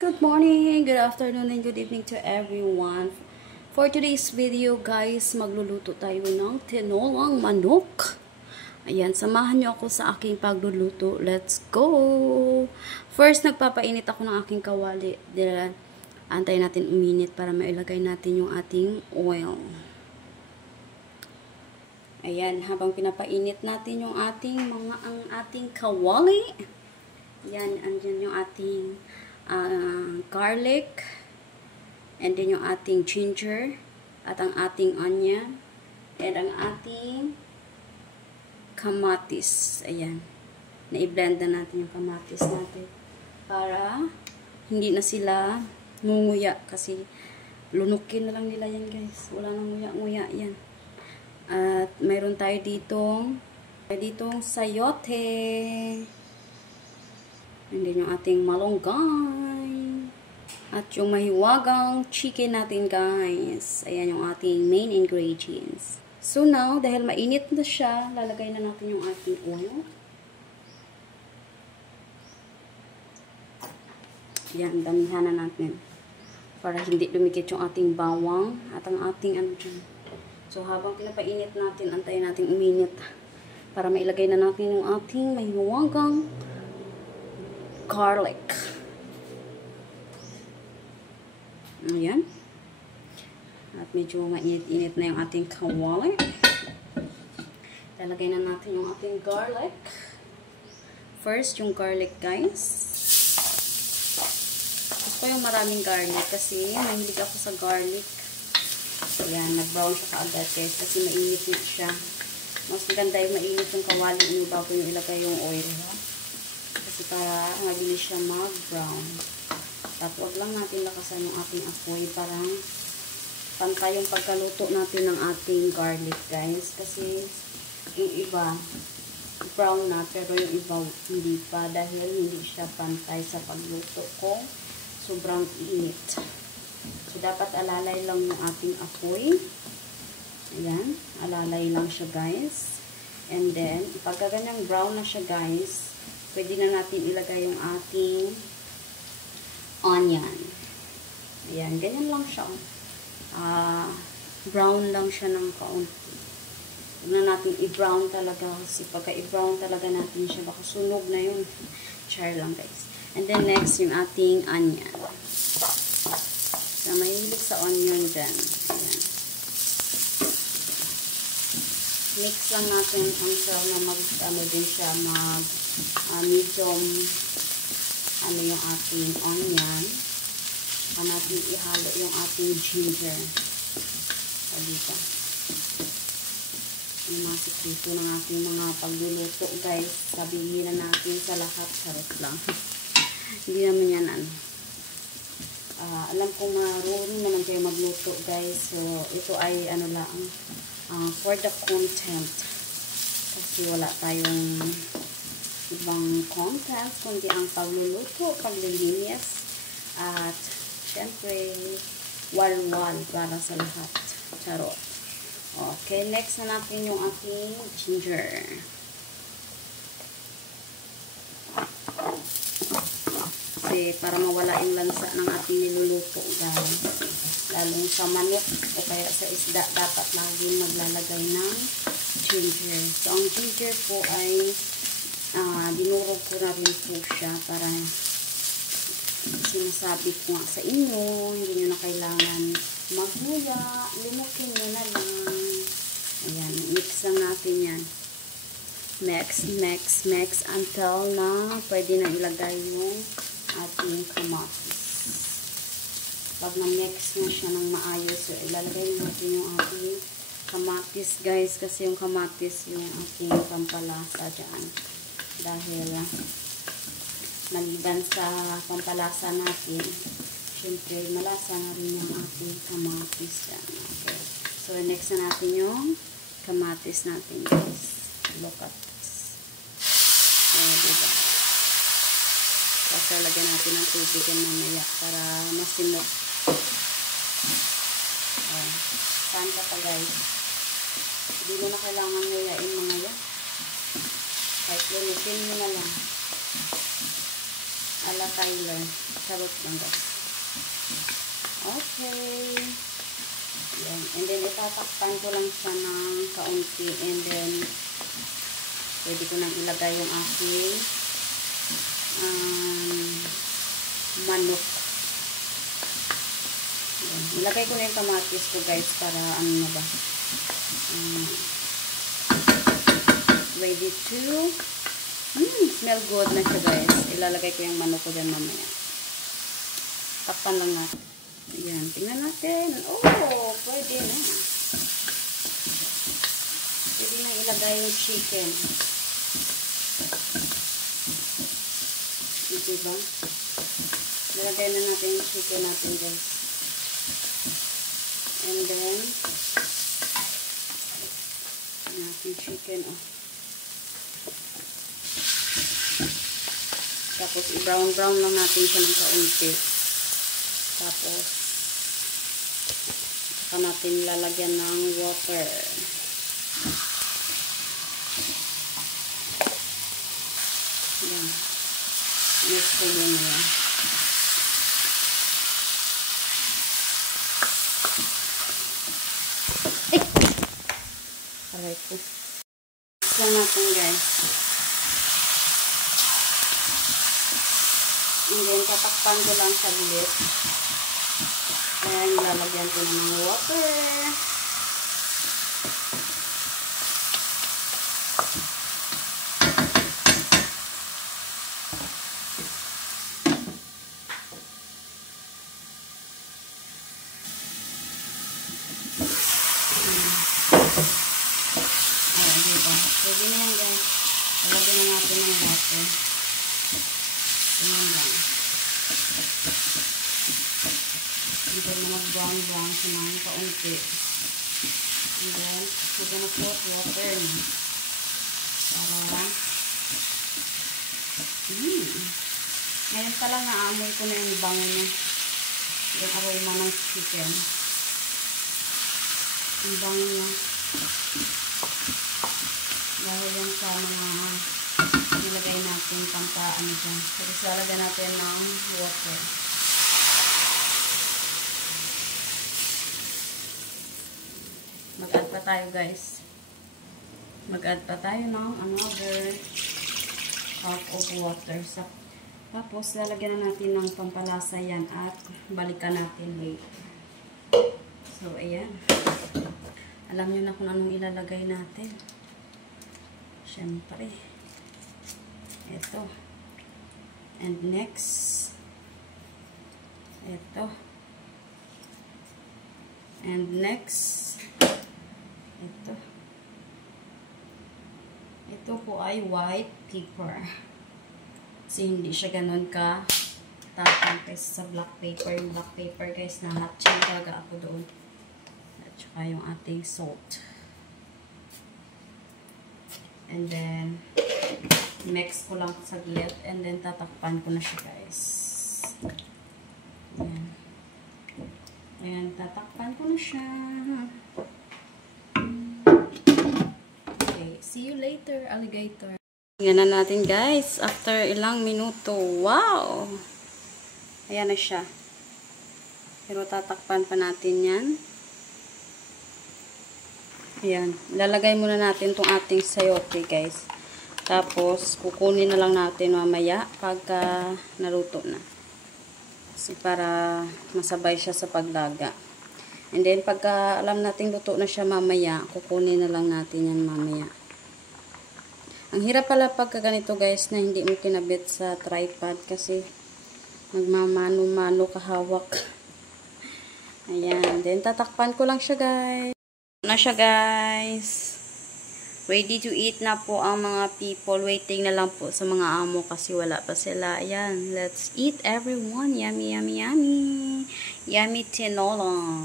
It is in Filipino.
Good morning, good afternoon, and good evening to everyone. For today's video, guys, magluluto tayo ng tinolang manok. Ayan, samahan niyo ako sa aking pagluluto. Let's go! First, nagpapainit ako ng aking kawali. Antayin natin uminit para mailagay natin yung ating oil. Ayan, habang pinapainit natin yung ating kawali. Ayan, andyan yung ating garlic, and then yung ating ginger, at ang ating onion, and ang ating kamatis. Ayan. Na-i-blend na natin yung kamatis natin para hindi na sila ngunguya kasi lunukin na lang nila yan, guys. Wala nang nguya-nguya yan. At mayroon tayo ditong sayote. And then yung ating malunggay. At yung mahiwagang chicken natin, guys. Ayan yung ating main ingredients. So now, dahil mainit na siya, lalagay na natin yung ating oil. Ayan, damihan na natin. Para hindi dumikit yung ating bawang at ang ating ano dyan. So habang pinapainit natin, antayin natin uminit. Para mailagay na natin yung ating mahiwagang garlic. Ayan. At medyo mainit-init na yung ating kawali. Lalagay na natin yung ating garlic. First, yung garlic, guys. Gusto ko yung maraming garlic kasi mahilig ako sa garlic. Ayan, nag-brown siya kaagad, guys, kasi mainit na siya. Mas maganda yung mainit yung kawali nyo bago yung ilagay yung oil. Kasi para mabilis siya mag-brown. At huwag lang natin lakasan yung ating apoy para pantay yung pagkaluto natin ng ating garlic, guys. Kasi yung iba brown na pero yung iba hindi pa dahil hindi siya pantay sa pagluto ko. Sobrang init. So dapat alalay lang yung ating apoy. Ayan, alalay lang siya, guys. And then, pagka ganyang brown na siya, guys, pwede na natin ilagay yung ating onion. Ayan, ganyan lang siya. Brown lang siya ng kaunti. Huwag na natin i-brown talaga kasi pagka i-brown talaga natin siya, baka sunog na yun. Char lang, guys. And then next, yung ating onion. So, mahilig sa onion dyan. Ayan. Mix lang natin until na din siya medium yung ating onion. Saka natin ihalo yung ating ginger. So, dito. Yung mga sikrito ng ating mga pagluluto, guys. Sabihin na natin sa lahat. Charot lang. Hindi naman yan alam kong marunong naman kayo magluto, guys. So, ito ay for the content. Kasi wala tayong ibang content, kundi ang pagluluto, paglilinis, at syempre, walwal para sa lahat. Charot. Okay, next na natin yung ating ginger. Kasi para mawala yung lansa ng ating niluluto, guys. Lalong sa manok o kaya sa isda, dapat lagi maglalagay ng ginger. So, ang ginger po ay dinurog ko na rin po siya para sinasabi ko nga sa inyo, hindi nyo na kailangan maghuya, limukin nyo na lang. Ayan, mix lang natin yan. Mix until na pwede na ilagay yung ating kamatis. Pag na-mix na siya ng maayos, so ilalagay natin yung ating kamatis, guys, kasi yung kamatis yung ating pampalasa dyan. Dahil maliban sa pampalasa natin, syempre malasa na rin yung ating kamatis dyan. Okay. So next na natin yung kamatis natin, guys. Look at this. So, diba? Tapos lagyan natin ng tubig yan mamaya para masinok. Saan ka pa, guys? Hindi mo na kailangan ngayain mga yan. Kahit lunukin mo na lang. ala Tyler. Charot lang guys. Okay. Yan. And then, itatakpan ko lang siya ng kaunti. And then, pwede ko nang ilagay yung aking manok. Yan. Ilagay ko na yung kamatis ko guys para ano na ba. Ready to smell good na siya guys. Ilalagay ko yung manok ko dyan mamaya. Takpan lang natin. Ayan, tingnan natin. Oh, pwede na. Pwede na ilagay yung chicken. Diba? Nilagay na natin yung chicken natin guys. And then, natin chicken oh. Tapos i-brown lang natin siya ng kaunti. Tapos saka natin lalagyan ng water. Yan. Mix ko yun na yan. Aray ko. Mix lang natin guys. And then, tatakpan ko lang saglit. Ayan, lalagyan ko na ng water. Ayan, diba? Pwede na yan guys. Lalagyan na natin ng water. Ayan lang. Hindi na mag-brown siya ng kaunti. And then, we're gonna put water na. Para ngayon pa lang naamoy ko na yung bango niya. Yung aroma ng chicken. Yung bango niya. Dahil yan sa mga nilagay natin pampaan dyan. Tapos lalagyan natin ng water. Mag-add pa tayo guys. Mag-add pa tayo ng another cup of water. Tapos lalagyan na natin ng pampalasa yan at balikan natin later. So ayan. Alam nyo na kung anong ilalagay natin. Siyempre. Ito. And next. Ito. And next. Ito. Ito po ay white pepper. Kasi hindi siya ganun ka tapang kaysa sa black pepper. Yung black pepper guys, na-hatching talaga ako doon. At saka yung ating salt. And then, mix ko lang saglit. And then, tatakpan ko na siya guys. Ayan. Ayan, tatakpan ko na siya. Okay, see you later, alligator. Tingnan na natin guys, after ilang minuto. Wow! Ayan na siya. Pero tatakpan pa natin yan. Ayan. Lalagay muna natin itong ating sayote guys. Tapos, kukunin na lang natin mamaya pagka naluto na. Kasi para masabay siya sa paglaga. And then, pagka alam natin luto na siya mamaya, kukunin na lang natin yan mamaya. Ang hirap pala pagka ganito guys na hindi mo kinabit sa tripod kasi nagmamano-mano kahawak. Ayan. Then, tatakpan ko lang siya guys. Na siya guys. Ready to eat na po ang mga people. Waiting na lang po sa mga amo kasi wala pa sila. Ayan. Let's eat everyone. Yummy, yummy, yummy. Yummy tinola.